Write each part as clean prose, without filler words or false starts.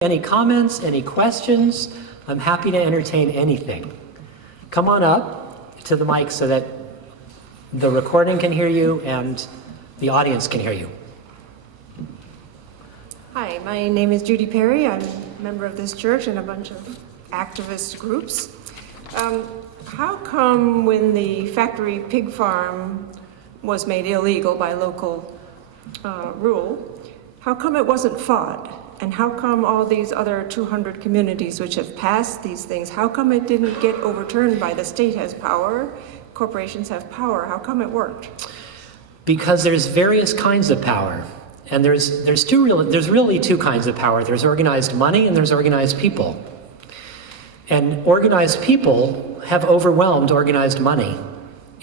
Any comments, any questions? I'm happy to entertain anything. Come on up to the mic so that the recording can hear you and the audience can hear you. Hi, my name is Judy Perry. I'm a member of this church and a bunch of activist groups. How come when the factory pig farm was made illegal by local rule, how come it wasn't fought? And how come all these other 200 communities which have passed these things, how come it didn't get overturned by the state has power, corporations have power? How come it worked? Because there's various kinds of power. And there's really two kinds of power. There's organized money and there's organized people. And organized people have overwhelmed organized money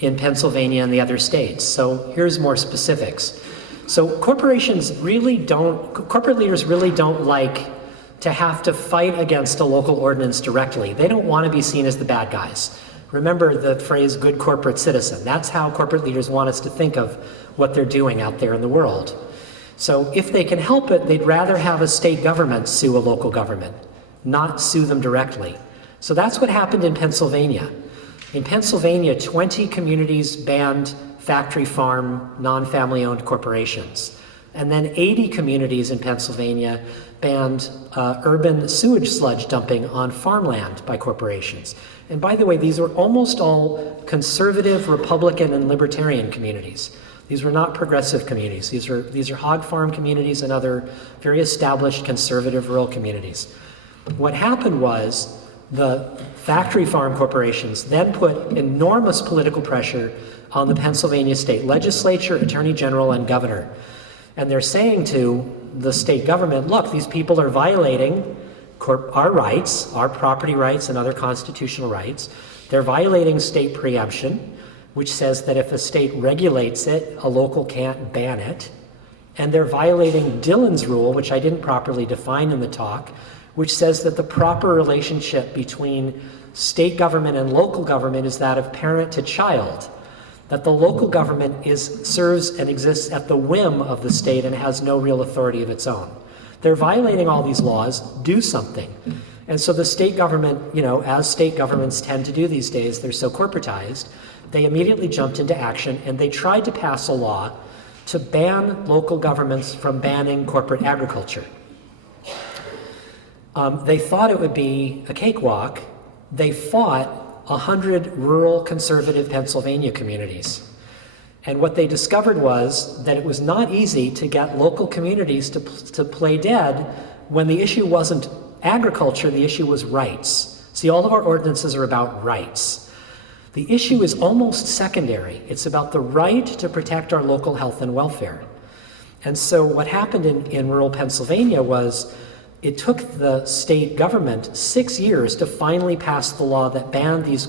in Pennsylvania and the other states. So here's more specifics. So corporate leaders really don't like to have to fight against a local ordinance directly. They don't want to be seen as the bad guys. Remember the phrase good corporate citizen. That's how corporate leaders want us to think of what they're doing out there in the world. So if they can help it, they'd rather have a state government sue a local government, not sue them directly. So that's what happened in Pennsylvania. In Pennsylvania, 20 communities banned factory farm, non-family owned corporations. And then 80 communities in Pennsylvania banned urban sewage sludge dumping on farmland by corporations. And by the way, these were almost all conservative, Republican, and libertarian communities. These were not progressive communities. These are hog farm communities and other very established conservative rural communities. What happened was the factory farm corporations then put enormous political pressure on the Pennsylvania state legislature, attorney general, and governor. And they're saying to the state government, look, these people are violating our rights, our property rights and other constitutional rights. They're violating state preemption, which says that if a state regulates it, a local can't ban it. And they're violating Dillon's rule, which I didn't properly define in the talk, which says that the proper relationship between state government and local government is that of parent to child, that the local government serves and exists at the whim of the state and has no real authority of its own. They're violating all these laws, do something. And so the state government, as state governments tend to do these days, they're so corporatized, they immediately jumped into action and they tried to pass a law to ban local governments from banning corporate agriculture. They thought it would be a cakewalk. They fought 100 rural conservative Pennsylvania communities. And what they discovered was that it was not easy to get local communities to play dead when the issue wasn't agriculture, the issue was rights. See, all of our ordinances are about rights. The issue is almost secondary. It's about the right to protect our local health and welfare. And so what happened in rural Pennsylvania was it took the state government 6 years to finally pass the law that banned these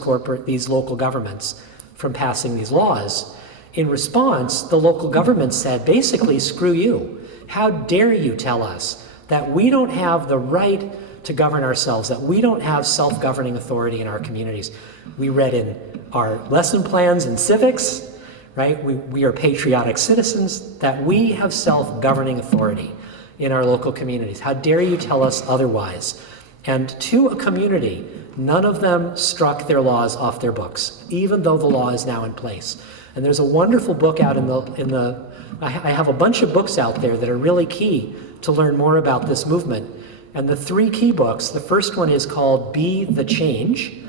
local governments from passing these laws. In response, the local government said, basically, screw you. How dare you tell us that we don't have the right to govern ourselves, that we don't have self-governing authority in our communities. We read in our lesson plans in civics, right? We are patriotic citizens, that we have self-governing authority in our local communities. How dare you tell us otherwise? And to a community, none of them struck their laws off their books, even though the law is now in place. And there's a wonderful book out I have a bunch of books out there that are really key to learn more about this movement. And the 3 key books, the first one is called Be the Change.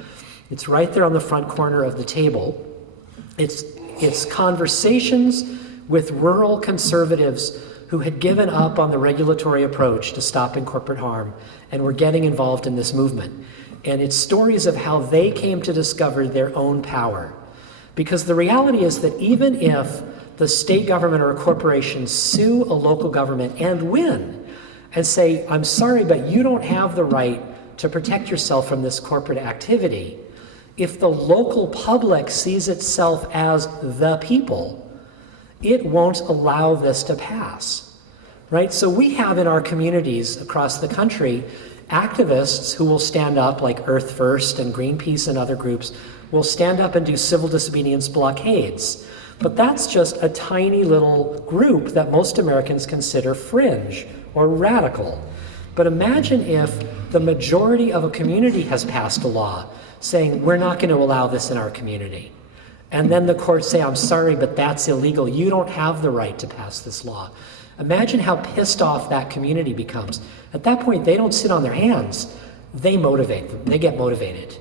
It's right there on the front corner of the table. It's conversations with rural conservatives who had given up on the regulatory approach to stopping corporate harm and were getting involved in this movement. And it's stories of how they came to discover their own power. Because the reality is that even if the state government or a corporation sue a local government and win and say, I'm sorry, but you don't have the right to protect yourself from this corporate activity, if the local public sees itself as the people, it won't allow this to pass, right? So we have in our communities across the country activists who will stand up, like Earth First and Greenpeace and other groups, will stand up and do civil disobedience blockades. But that's just a tiny little group that most Americans consider fringe or radical. But imagine if the majority of a community has passed a law saying, we're not going to allow this in our community. And then the courts say, I'm sorry, but that's illegal. You don't have the right to pass this law. Imagine how pissed off that community becomes. At that point, they don't sit on their hands. They motivate them. They get motivated.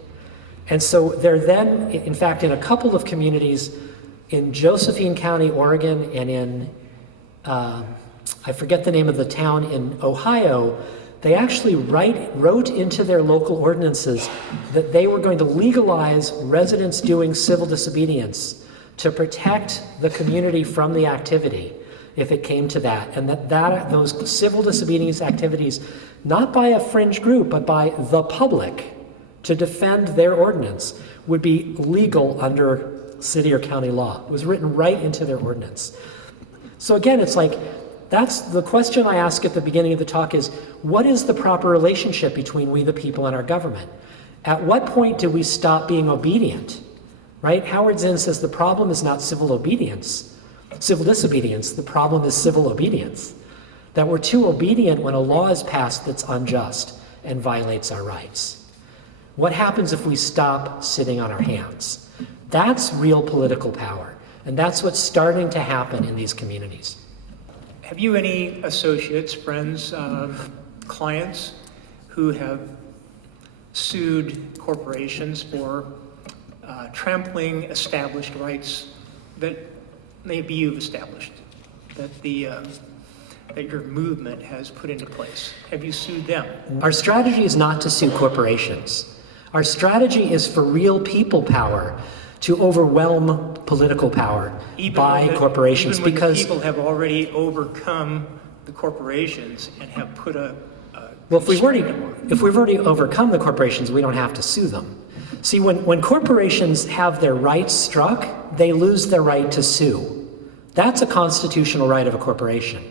And so they're then, in fact, in a couple of communities in Josephine County, Oregon, and in, I forget the name of the town in Ohio, they actually wrote into their local ordinances that they were going to legalize residents doing civil disobedience to protect the community from the activity if it came to that. And that those civil disobedience activities, not by a fringe group, but by the public to defend their ordinance, would be legal under city or county law. It was written right into their ordinance. So again, it's like, that's the question I ask at the beginning of the talk is, what is the proper relationship between we the people and our government? At what point do we stop being obedient? Right? Howard Zinn says the problem is not civil disobedience, the problem is civil obedience. That we're too obedient when a law is passed that's unjust and violates our rights. What happens if we stop sitting on our hands? That's real political power, and that's what's starting to happen in these communities. Have you any associates, friends, clients who have sued corporations for trampling established rights that maybe you've established, that your movement has put into place? Have you sued them? Our strategy is not to sue corporations. Our strategy is for real people power to overwhelm political power by corporations, even when because the people have already overcome the corporations and have put well, if we've already overcome the corporations, we don't have to sue them. See, when corporations have their rights struck, they lose their right to sue. That's a constitutional right of a corporation.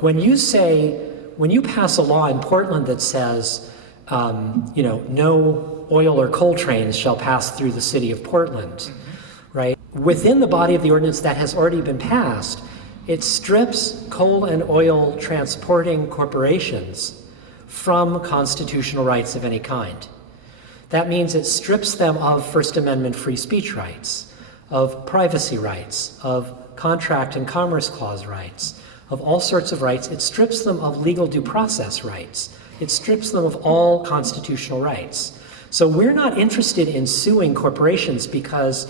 When you pass a law in Portland that says, no oil or coal trains shall pass through the city of Portland, right? Within the body of the ordinance that has already been passed, it strips coal and oil transporting corporations from constitutional rights of any kind. That means it strips them of First Amendment free speech rights, of privacy rights, of contract and commerce clause rights, of all sorts of rights. It strips them of legal due process rights. It strips them of all constitutional rights. So we're not interested in suing corporations because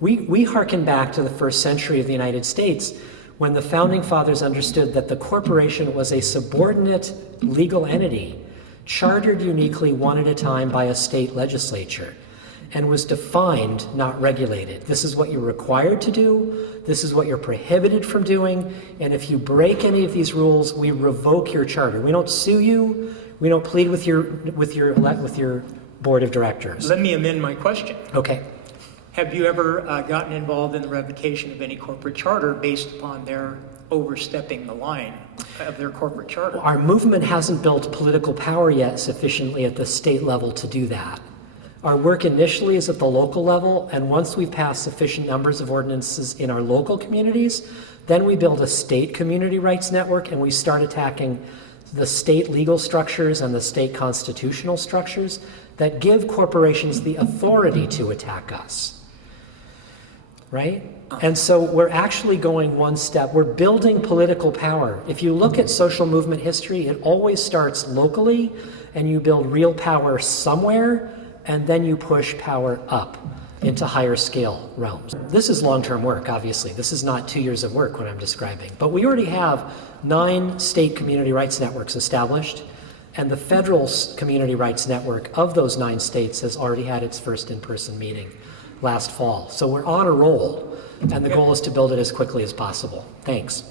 we hearken back to the first century of the United States when the founding fathers understood that the corporation was a subordinate legal entity, chartered uniquely one at a time by a state legislature, and was defined, not regulated. This is what you're required to do, this is what you're prohibited from doing, and if you break any of these rules, we revoke your charter. We don't sue you, we don't plead with your board of directors. Let me amend my question. Okay. Have you ever gotten involved in the revocation of any corporate charter based upon their overstepping the line of their corporate charter? Our movement hasn't built political power yet sufficiently at the state level to do that. Our work initially is at the local level, and once we've passed sufficient numbers of ordinances in our local communities, then we build a state community rights network and we start attacking the state legal structures and the state constitutional structures that give corporations the authority to attack us. Right? And so we're actually going one step. We're building political power. If you look at social movement history, it always starts locally, and you build real power somewhere, and then you push power up into higher scale realms. This is long-term work, obviously. This is not 2 years of work what I'm describing. But we already have 9 state community rights networks established, and the federal community rights network of those 9 states has already had its first in-person meeting last fall. So we're on a roll, and the goal is to build it as quickly as possible. Thanks.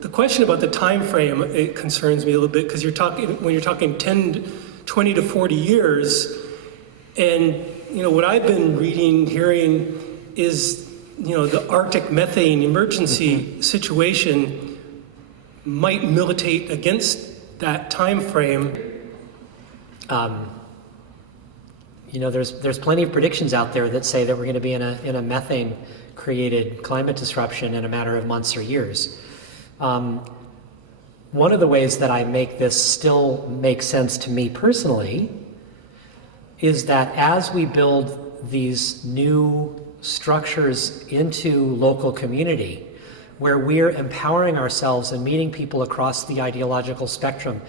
The question about the time frame, it concerns me a little bit, because when you're talking 20 to 40 years, and what I've been reading, hearing is the Arctic methane emergency situation might militate against that time frame. There's plenty of predictions out there that say that we're going to be in a methane-created climate disruption in a matter of months or years. one of the ways that I make this still make sense to me personally is that as we build these new structures into local community, where we're empowering ourselves and meeting people across the ideological spectrum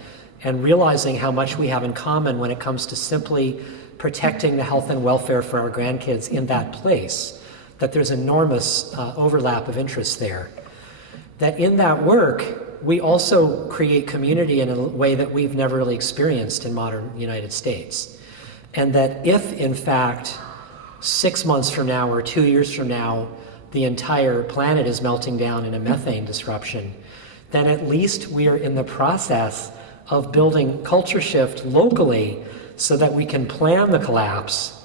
and realizing how much we have in common when it comes to simply protecting the health and welfare for our grandkids in that place, that there's enormous overlap of interests there. That in that work, we also create community in a way that we've never really experienced in modern United States. And that if, in fact, 6 months from now or 2 years from now, the entire planet is melting down in a methane disruption, then at least we are in the process of building culture shift locally so that we can plan the collapse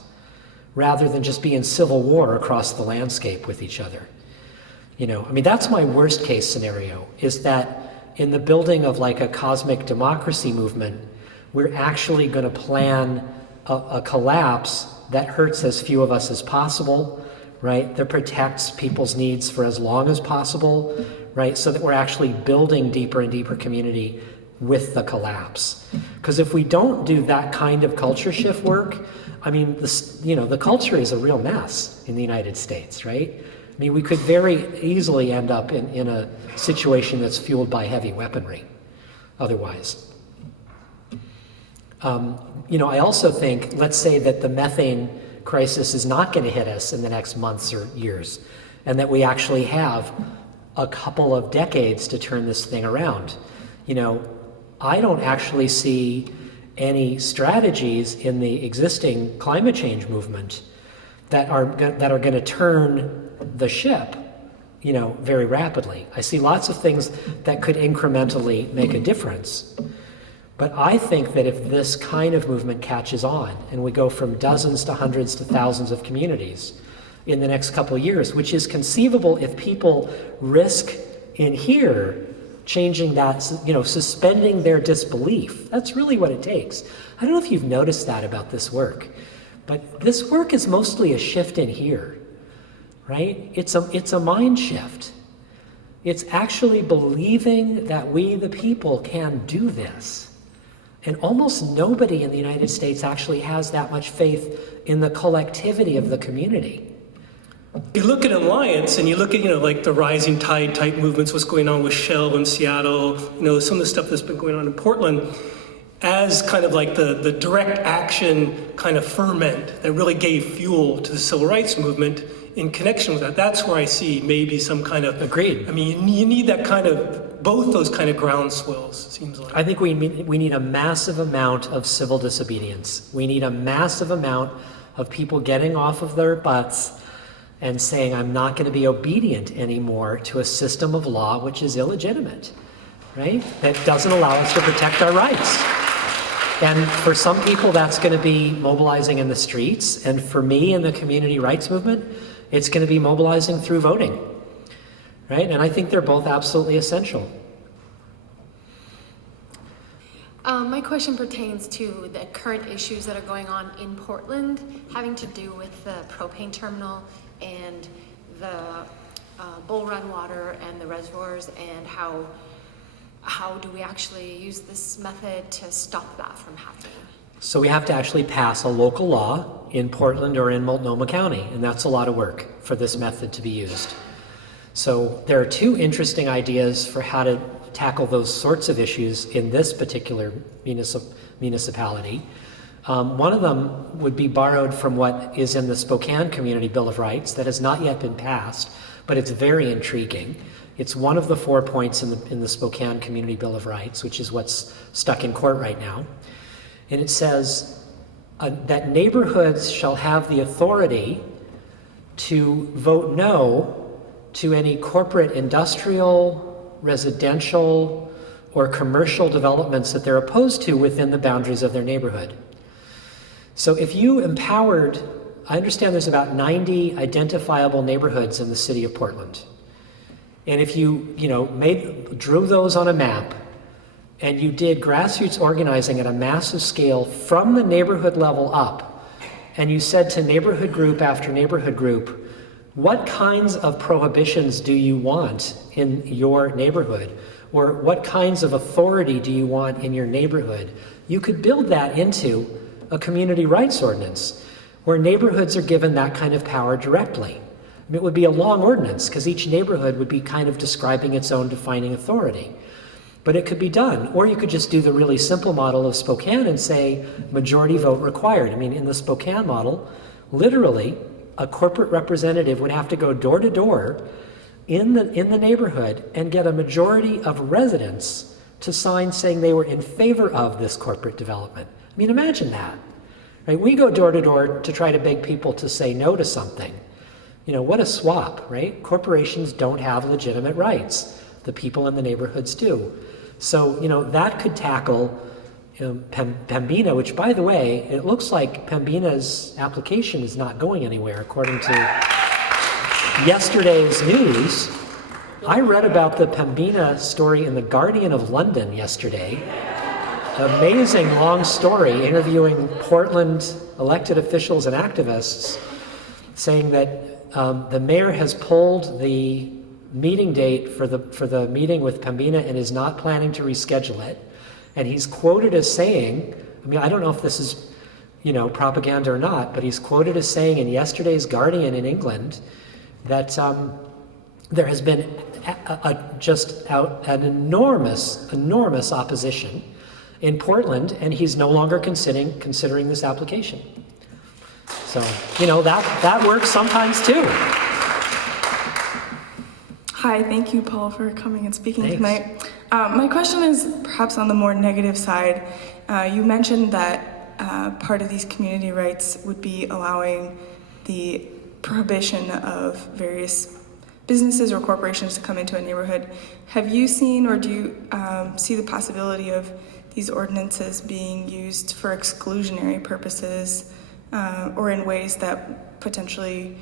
rather than just be in civil war across the landscape with each other. You know, I mean, that's my worst case scenario, is that in the building of like a cosmic democracy movement, we're actually going to plan a collapse that hurts as few of us as possible, right? That protects people's needs for as long as possible, right? So that we're actually building deeper and deeper community with the collapse. Because if we don't do that kind of culture shift work, I mean, the culture is a real mess in the United States, right? I mean, we could very easily end up in a situation that's fueled by heavy weaponry otherwise. I also think, let's say that the methane crisis is not going to hit us in the next months or years, and that we actually have a couple of decades to turn this thing around. I don't actually see any strategies in the existing climate change movement that are going to turn the ship, very rapidly. I see lots of things that could incrementally make a difference. But I think that if this kind of movement catches on and we go from dozens to hundreds to thousands of communities in the next couple of years, which is conceivable if people risk in here changing that, suspending their disbelief. That's really what it takes. I don't know if you've noticed that about this work, but this work is mostly a shift in here, right? It's a mind shift. It's actually believing that we, the people, can do this. And almost nobody in the United States actually has that much faith in the collectivity of the community. You look at Alliance and you look at, like the rising tide type movements, what's going on with Shell in Seattle, some of the stuff that's been going on in Portland, as kind of like the direct action kind of ferment that really gave fuel to the civil rights movement in connection with that. That's where I see maybe some kind of... Agreed. I mean, you need that kind of, both those kind of groundswells, it seems like. I think we need a massive amount of civil disobedience. We need a massive amount of people getting off of their butts and saying, I'm not going to be obedient anymore to a system of law which is illegitimate, right? That doesn't allow us to protect our rights. And for some people, that's going to be mobilizing in the streets. And for me in the community rights movement, it's going to be mobilizing through voting, right? And I think they're both absolutely essential. My question pertains to the current issues that are going on in Portland, having to do with the propane terminal and the Bull Run water and the reservoirs, and how do we actually use this method to stop that from happening? So we have to actually pass a local law in Portland or in Multnomah County, and that's a lot of work for this method to be used. So there are two interesting ideas for how to tackle those sorts of issues in this particular municipality. One of them would be borrowed from what is in the Spokane Community Bill of Rights that has not yet been passed, but it's very intriguing. It's one of the 4 points in the Spokane Community Bill of Rights, which is what's stuck in court right now. And it says that neighborhoods shall have the authority to vote no to any corporate, industrial, residential, or commercial developments that they're opposed to within the boundaries of their neighborhood. So if you empowered, I understand there's about 90 identifiable neighborhoods in the city of Portland. And if you, drew those on a map and you did grassroots organizing at a massive scale from the neighborhood level up, and you said to neighborhood group after neighborhood group, what kinds of prohibitions do you want in your neighborhood? Or what kinds of authority do you want in your neighborhood? You could build that into a community rights ordinance where neighborhoods are given that kind of power directly. I mean, it would be a long ordinance because each neighborhood would be kind of describing its own defining authority. But it could be done. Or you could just do the really simple model of Spokane and say majority vote required. I mean, in the Spokane model, literally, a corporate representative would have to go door to door in the neighborhood and get a majority of residents to sign saying they were in favor of this corporate development. I mean, imagine that. Right? We go door to door to try to beg people to say no to something. You know, what a swap, right? Corporations don't have legitimate rights. The people in the neighborhoods do. So, you know, that could tackle Pembina, which, by the way, it looks like Pembina's application is not going anywhere, according to yesterday's news. I read about the Pembina story in the Guardian of London yesterday. Amazing long story interviewing Portland elected officials and activists, saying that the mayor has pulled the meeting date for the meeting with Pembina and is not planning to reschedule it. And he's quoted as saying, I mean, I don't know if this is, you know, propaganda or not, but he's quoted as saying in yesterday's Guardian in England that there has been an enormous opposition in Portland, and he's no longer considering this application. So, you know, that works sometimes too. Hi, thank you, Paul, for coming and speaking Thanks. tonight. My question is perhaps on the more negative side. You mentioned that part of these community rights would be allowing the prohibition of various businesses or corporations to come into a neighborhood. Have you seen, or do you see the possibility of these ordinances being used for exclusionary purposes or in ways that potentially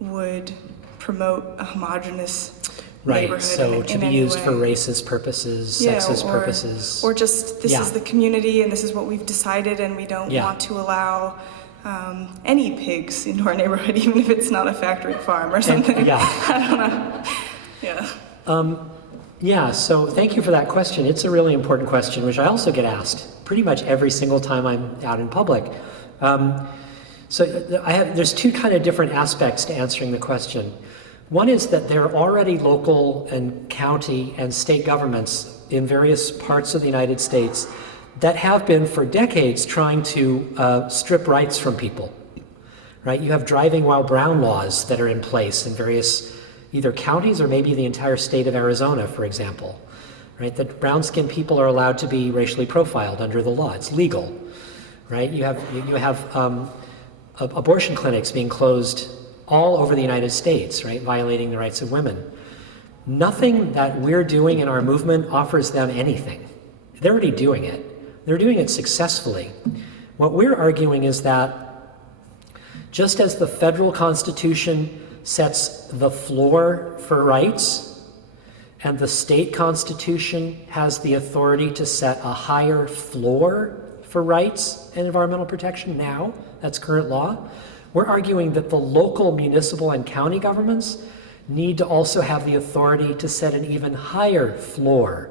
would promote a homogenous Right, neighborhood so in to be any used way? for racist purposes, Yeah, sexist purposes. Or just this Yeah. is the community and this is what we've decided and we don't Yeah. want to allow any pigs into our neighborhood, even if it's not a factory farm or something. yeah. I don't know. Yeah. Yeah, so thank you for that question. It's a really important question, which I also get asked pretty much every single time I'm out in public. There's two kind of different aspects to answering the question. One is that there are already local and county and state governments in various parts of the United States that have been for decades trying to strip rights from people, right? You have driving while brown laws that are in place in various either counties or maybe the entire state of Arizona, for example, right? That brown-skinned people are allowed to be racially profiled under the law. It's legal, right? You have abortion clinics being closed all over the United States, right? Violating the rights of women. Nothing that we're doing in our movement offers them anything. They're already doing it. They're doing it successfully. What we're arguing is that just as the federal Constitution sets the floor for rights, and the state constitution has the authority to set a higher floor for rights and environmental protection now, that's current law, we're arguing that the local, municipal, and county governments need to also have the authority to set an even higher floor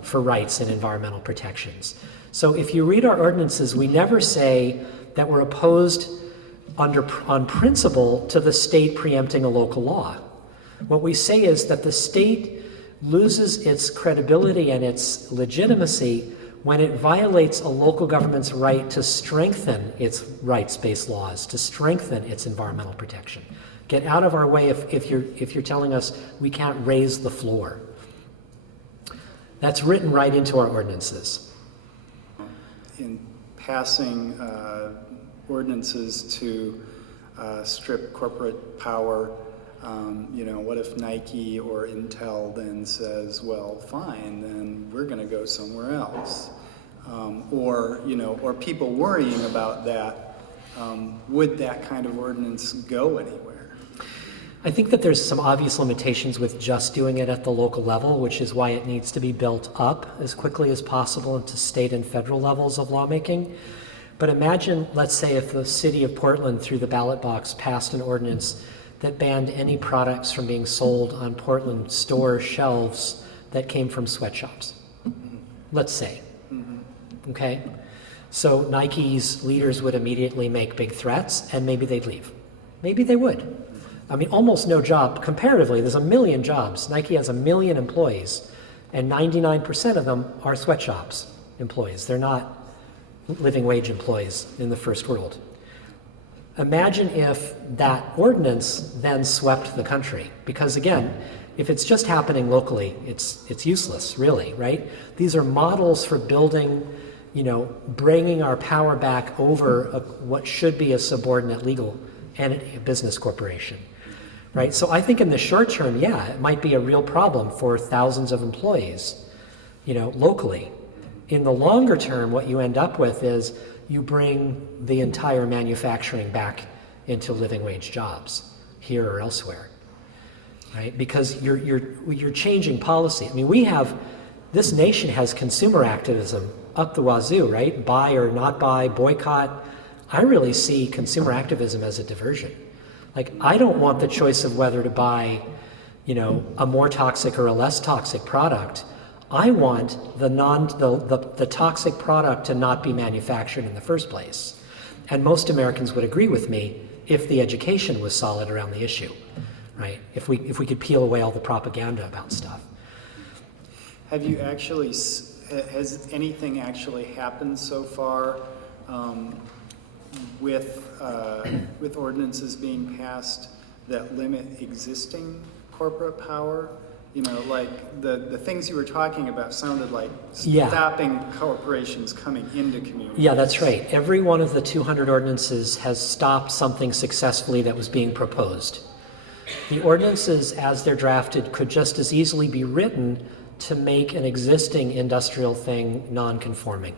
for rights and environmental protections. So if you read our ordinances, we never say that we're opposed on principle to the state preempting a local law. What we say is that the state loses its credibility and its legitimacy when it violates a local government's right to strengthen its rights-based laws, to strengthen its environmental protection. Get out of our way if you're telling us we can't raise the floor. That's written right into our ordinances. In passing ordinances to strip corporate power, what if Nike or Intel then says, well, fine, then we're going to go somewhere else? Or people worrying about that, would that kind of ordinance go anywhere? I think that there's some obvious limitations with just doing it at the local level, which is why it needs to be built up as quickly as possible into state and federal levels of lawmaking. But imagine, let's say, if the city of Portland, through the ballot box, passed an ordinance that banned any products from being sold on Portland store shelves that came from sweatshops. Let's say. Okay? So Nike's leaders would immediately make big threats, and maybe they'd leave. Maybe they would. I mean, almost no job. Comparatively, there's 1 million jobs. Nike has 1 million employees, and 99% of them are sweatshops employees. They're not living wage employees in the first world. Imagine if that ordinance then swept the country. Because again, if it's just happening locally, it's useless, really, right? These are models for building, bringing our power back over what should be a subordinate legal entity, a business corporation, right? So I think in the short term, yeah, it might be a real problem for thousands of employees, locally. In the longer term, what you end up with is you bring the entire manufacturing back into living wage jobs here or elsewhere, right? Because you're changing policy. I mean, this nation has consumer activism up the wazoo, right? Buy or not buy, boycott. I really see consumer activism as a diversion. Like, I don't want the choice of whether to buy, a more toxic or a less toxic product. I want the toxic product to not be manufactured in the first place. And most Americans would agree with me if the education was solid around the issue, right? If we could peel away all the propaganda about stuff. Have you actually, has anything actually happened so far with ordinances being passed that limit existing corporate power? Like the things you were talking about sounded like stopping corporations coming into communities. Yeah, that's right. Every one of the 200 ordinances has stopped something successfully that was being proposed. The ordinances, as they're drafted, could just as easily be written to make an existing industrial thing non-conforming.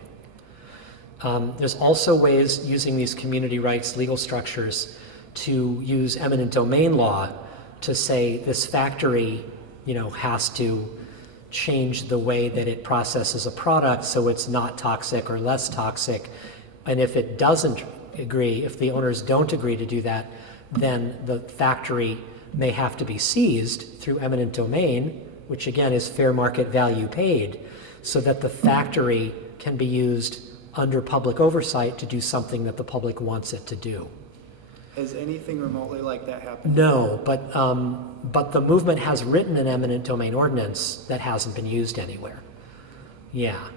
There's also ways using these community rights legal structures to use eminent domain law to say this factory has to change the way that it processes a product so it's not toxic or less toxic. And if it doesn't agree, if the owners don't agree to do that, then the factory may have to be seized through eminent domain, which again is fair market value paid, so that the factory can be used under public oversight to do something that the public wants it to do. Has anything remotely like that happened? No, but the movement has written an eminent domain ordinance that hasn't been used anywhere. Yeah,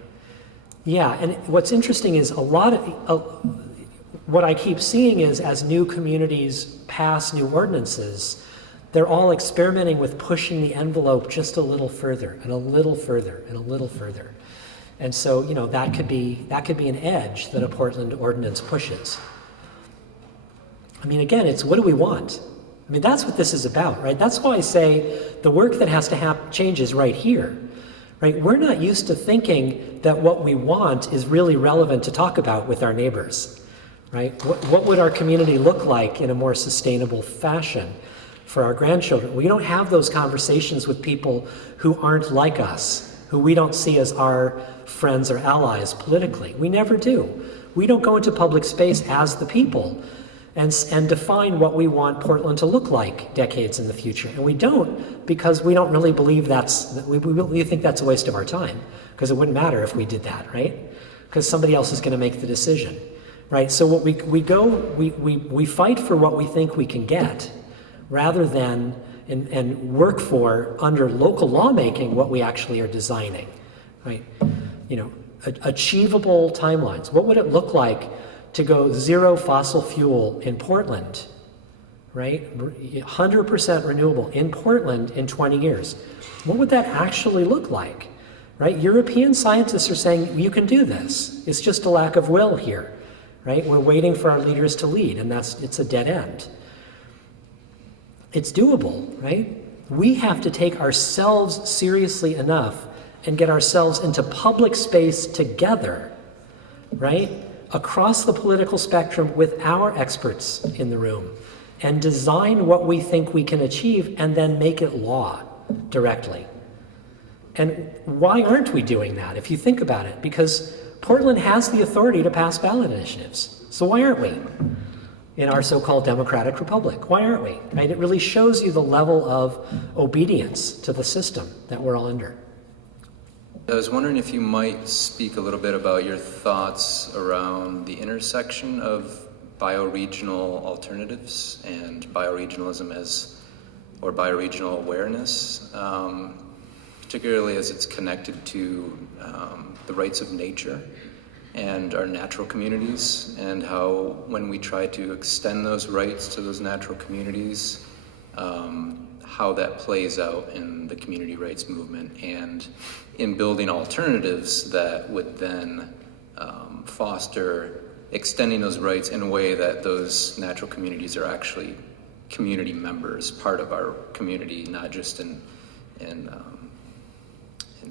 and what's interesting is what I keep seeing is as new communities pass new ordinances, they're all experimenting with pushing the envelope just a little further and a little further and a little further. And so, that could be an edge that a Portland ordinance pushes. I mean, again, it's what do we want? I mean, that's what this is about, right? That's why I say the work that has to change is right here, right? We're not used to thinking that what we want is really relevant to talk about with our neighbors, right? What would our community look like in a more sustainable fashion for our grandchildren? We don't have those conversations with people who aren't like us, who we don't see as our friends or allies politically. We never do. We don't go into public space as the people and define what we want Portland to look like decades in the future. And we don't, because we don't really believe we think that's a waste of our time, because it wouldn't matter if we did that, right? Because somebody else is going to make the decision, right? So what we fight for what we think we can get, rather than and work for under local lawmaking what we actually are designing, right? Achievable timelines. What would it look like to go zero fossil fuel in Portland, right? 100% renewable in Portland in 20 years. What would that actually look like, right? European scientists are saying, you can do this. It's just a lack of will here, right? We're waiting for our leaders to lead, and it's a dead end. It's doable, right? We have to take ourselves seriously enough and get ourselves into public space together, right? Across the political spectrum with our experts in the room, and design what we think we can achieve and then make it law directly. And why aren't we doing that, if you think about it? Because Portland has the authority to pass ballot initiatives. So why aren't we in our so-called democratic republic? Why aren't we? Right? It really shows you the level of obedience to the system that we're all under. I was wondering if you might speak a little bit about your thoughts around the intersection of bioregional alternatives and bioregionalism or bioregional awareness, particularly as it's connected to the rights of nature and our natural communities, and how when we try to extend those rights to those natural communities, how that plays out in the community rights movement and in building alternatives that would then foster extending those rights in a way that those natural communities are actually community members, part of our community, not just in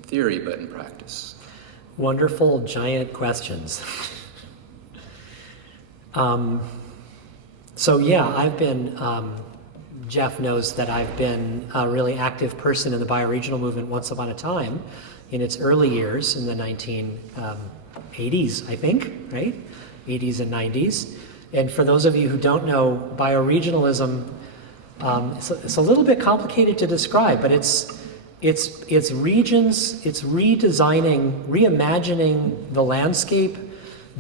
theory, but in practice. Wonderful, giant questions. So yeah, I've been, Jeff knows that I've been a really active person in the bioregional movement once upon a time in its early years in the 1980s, I think, right? 80s and 90s. And for those of you who don't know, bioregionalism, it's a little bit complicated to describe, but it's regions, it's reimagining the landscape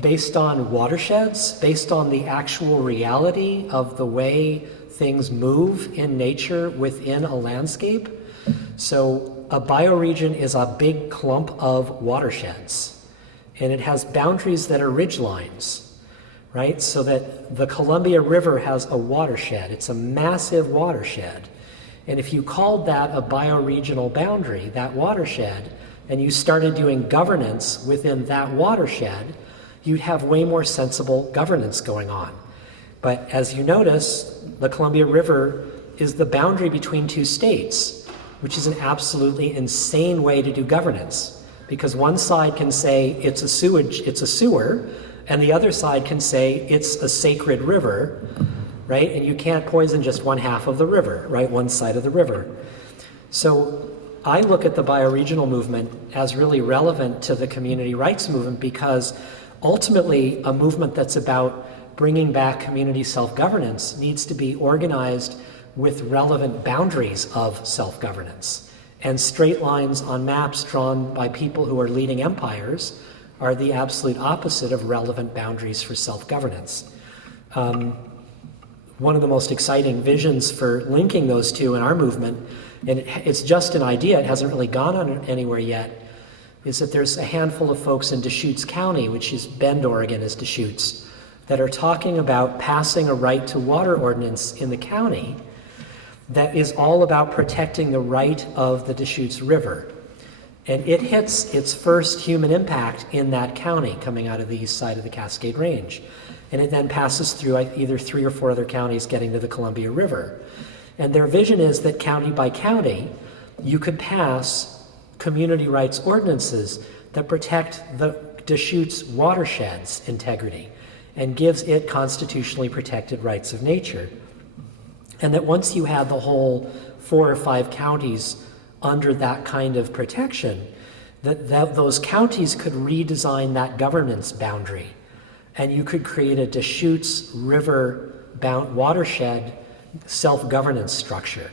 based on watersheds, based on the actual reality of the way things move in nature within a landscape. So a bioregion is a big clump of watersheds, and it has boundaries that are ridgelines, right? So that the Columbia River has a watershed. It's a massive watershed. And if you called that a bioregional boundary, that watershed, and you started doing governance within that watershed, you'd have way more sensible governance going on. But as you notice, the Columbia River is the boundary between two states, which is an absolutely insane way to do governance, because one side can say it's a sewer, and the other side can say it's a sacred river, right? And you can't poison just one half of the river, right? One side of the river. So I look at the bioregional movement as really relevant to the community rights movement, because ultimately a movement that's about bringing back community self-governance needs to be organized with relevant boundaries of self-governance. And straight lines on maps drawn by people who are leading empires are the absolute opposite of relevant boundaries for self-governance. One of the most exciting visions for linking those two in our movement, and it's just an idea, it hasn't really gone on anywhere yet, is that there's a handful of folks in Deschutes County, which is Bend, Oregon is Deschutes, that are talking about passing a right to water ordinance in the county that is all about protecting the right of the Deschutes River. And it hits its first human impact in that county coming out of the east side of the Cascade Range. And it then passes through either 3 or 4 other counties getting to the Columbia River. And their vision is that county by county, you could pass community rights ordinances that protect the Deschutes watershed's integrity and gives it constitutionally protected rights of nature. And that once you had the whole 4 or 5 counties under that kind of protection, that those counties could redesign that governance boundary. And you could create a Deschutes River watershed self-governance structure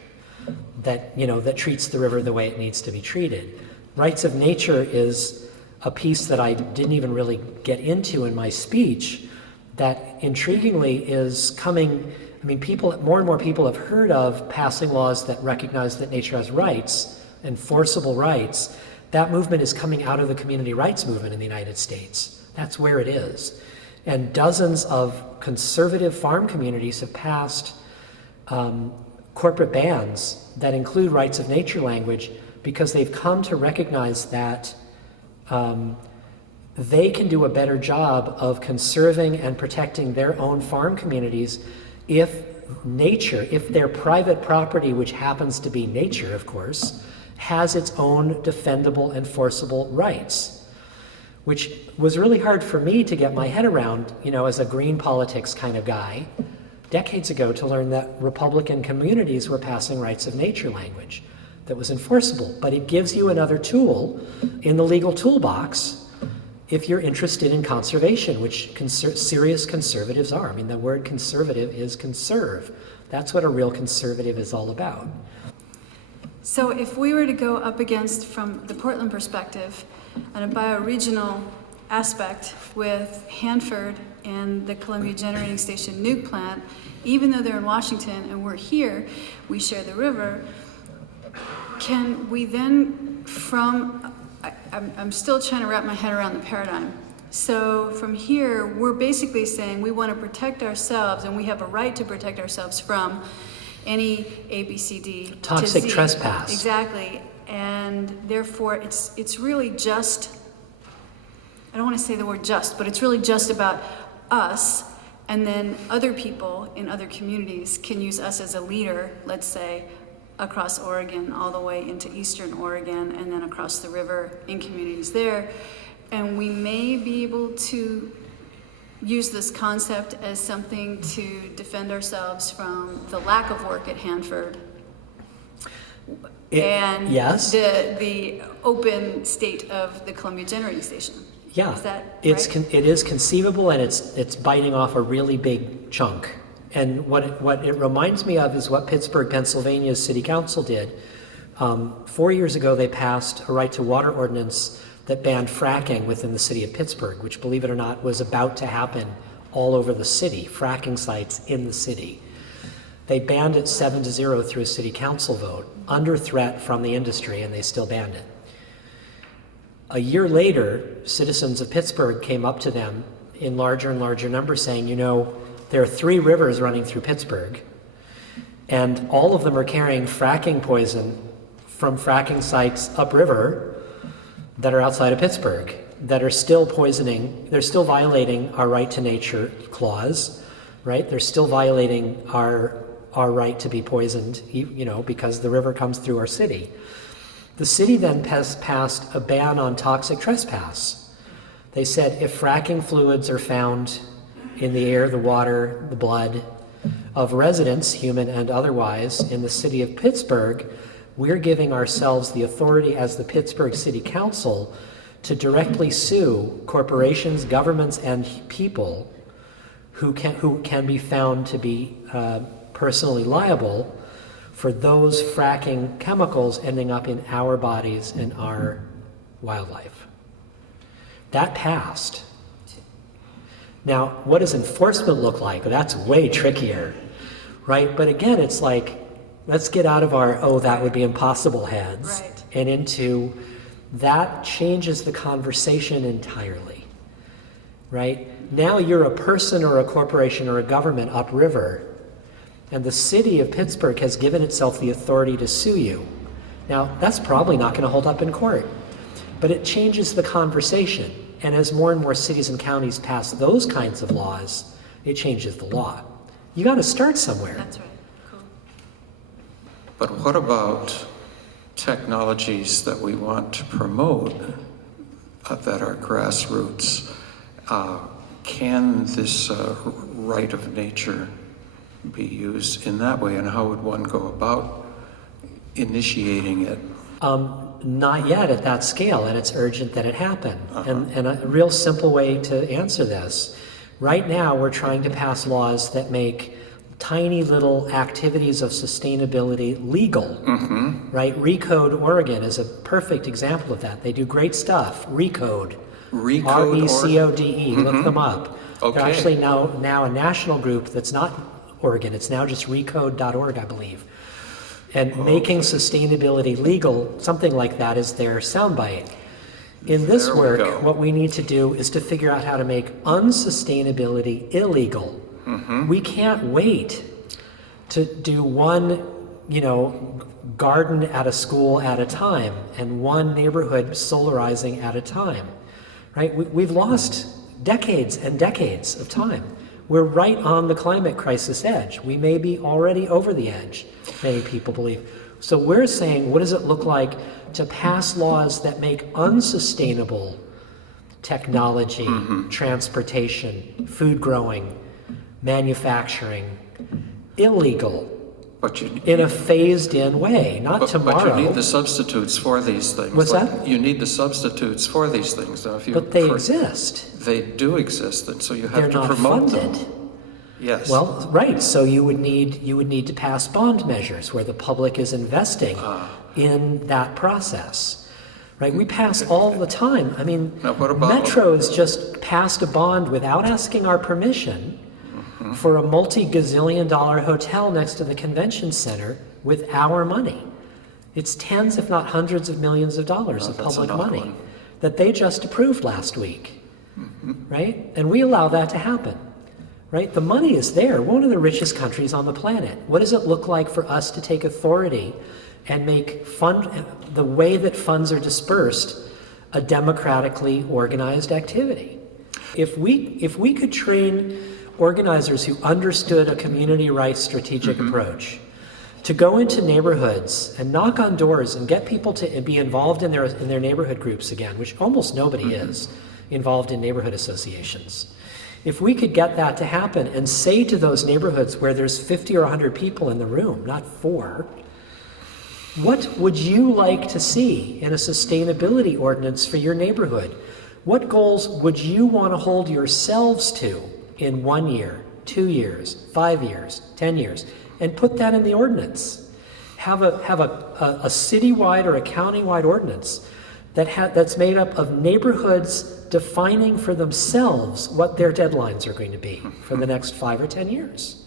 that, that treats the river the way it needs to be treated. Rights of nature is a piece that I didn't even really get into in my speech that intriguingly is coming. I mean, more and more people have heard of passing laws that recognize that nature has rights, enforceable rights. That movement is coming out of the community rights movement in the United States. That's where it is. And dozens of conservative farm communities have passed corporate bans that include rights of nature language because they've come to recognize that they can do a better job of conserving and protecting their own farm communities if their private property, which happens to be nature, of course, has its own defendable, enforceable rights, which was really hard for me to get my head around, as a green politics kind of guy, decades ago, to learn that Republican communities were passing rights of nature language that was enforceable. But it gives you another tool in the legal toolbox if you're interested in conservation, which serious conservatives are. I mean, the word conservative is conserve. That's what a real conservative is all about. So if we were to go up against, from the Portland perspective, on a bioregional aspect with Hanford and the Columbia Generating Station nuke plant, even though they're in Washington and we're here, we share the river, can we then I'm still trying to wrap my head around the paradigm. So from here, we're basically saying we want to protect ourselves, and we have a right to protect ourselves from any ABCD Toxic to Z. trespass. Exactly, and therefore it's really just, I don't want to say the word just, but it's really just about us, and then other people in other communities can use us as a leader, let's say, across Oregon, all the way into eastern Oregon, and then across the river in communities there. And we may be able to use this concept as something to defend ourselves from the lack of work at Hanford and yes. the open state of the Columbia Generating Station. Yeah, Is that it's right? it is conceivable, and it's biting off a really big chunk. And what it reminds me of is what Pittsburgh, Pennsylvania's city council did. 4 years ago, they passed a right to water ordinance that banned fracking within the city of Pittsburgh, which, believe it or not, was about to happen all over the city, fracking sites in the city. They banned it 7-0 through a city council vote, under threat from the industry, and they still banned it. A year later, citizens of Pittsburgh came up to them in larger and larger numbers saying, you know, there are 3 rivers running through Pittsburgh, and all of them are carrying fracking poison from fracking sites upriver that are outside of Pittsburgh, that are still poisoning, they're still violating our right to nature clause, right? They're still violating our right to be poisoned, you know, because the river comes through our city. The city then passed a ban on toxic trespass. They said if fracking fluids are found in the air, the water, the blood of residents, human and otherwise, in the city of Pittsburgh, we're giving ourselves the authority as the Pittsburgh City Council to directly sue corporations, governments, and people who can be found to be personally liable for those fracking chemicals ending up in our bodies and our wildlife. That passed. Now, what does enforcement look like? That's way trickier, right? But again, it's like, let's get out of our, oh, that would be impossible heads, Right. and into, that changes the conversation entirely, right? Now you're a person or a corporation or a government upriver, and the city of Pittsburgh has given itself the authority to sue you. Now, that's probably not going to hold up in court, but it changes the conversation. And as more and more cities and counties pass those kinds of laws, it changes the law. You got to start somewhere. That's right. Cool. But what about technologies that we want to promote that are grassroots? Can this right of nature be used in that way, and how would one go about initiating it? Not yet at that scale, and it's urgent that it happen. And a real simple way to answer this, right now we're trying to pass laws that make tiny little activities of sustainability legal, right? Recode Oregon is a perfect example of that. They do great stuff. Recode, R-E-C-O-D-E, look them up. Okay. They're actually now a national group that's not Oregon, it's now just recode.org, I believe. And making sustainability legal, something like that, is their soundbite. In this There we work, go. what we need to do is to figure out how to make unsustainability illegal. We can't wait to do one, garden at a school at a time and one neighborhood solarizing at a time, right? We've lost decades and decades of time. We're right on the climate crisis edge. We may be already over the edge, many people believe. So we're saying, what does it look like to pass laws that make unsustainable technology, transportation, food growing, manufacturing illegal But you, in a phased-in way, not tomorrow. But you need the substitutes for these things. What's that? You need the substitutes for these things. Now, if you, But they exist. They do exist, and so you have They're to not promote funded. them. Yes. Well, right, so you would need to pass bond measures where the public is investing in that process. Right? We pass all the time. I mean, Now, what about- Metro's just passed a bond without asking our permission for a multi-gazillion-dollar hotel next to the convention center with our money. It's tens, if not hundreds of millions of dollars of that's public another money one. that they just approved last week. Right? And we allow that to happen. Right? The money is there. We're one of the richest countries on the planet. What does it look like for us to take authority and make the way that funds are dispersed a democratically organized activity? If we could train organizers who understood a community rights strategic approach to go into neighborhoods and knock on doors and get people to be involved in their neighborhood groups again, which almost nobody is involved in neighborhood associations. If we could get that to happen and say to those neighborhoods where there's 50 or 100 people in the room, not 4, what would you like to see in a sustainability ordinance for your neighborhood? What goals would you want to hold yourselves to in 1 year, 2 years, 5 years, 10 years, and put that in the ordinance? Have a citywide or a countywide ordinance that's made up of neighborhoods defining for themselves what their deadlines are going to be for the next 5 or 10 years.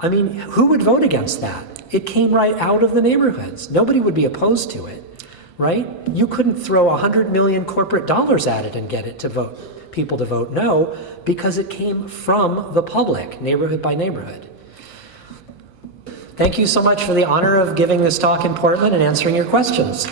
I mean, who would vote against that? It came right out of the neighborhoods. Nobody would be opposed to it, right? You couldn't throw 100 million corporate dollars at it and get it to vote, people to vote no, because it came from the public, neighborhood by neighborhood. Thank you so much for the honor of giving this talk in Portland and answering your questions.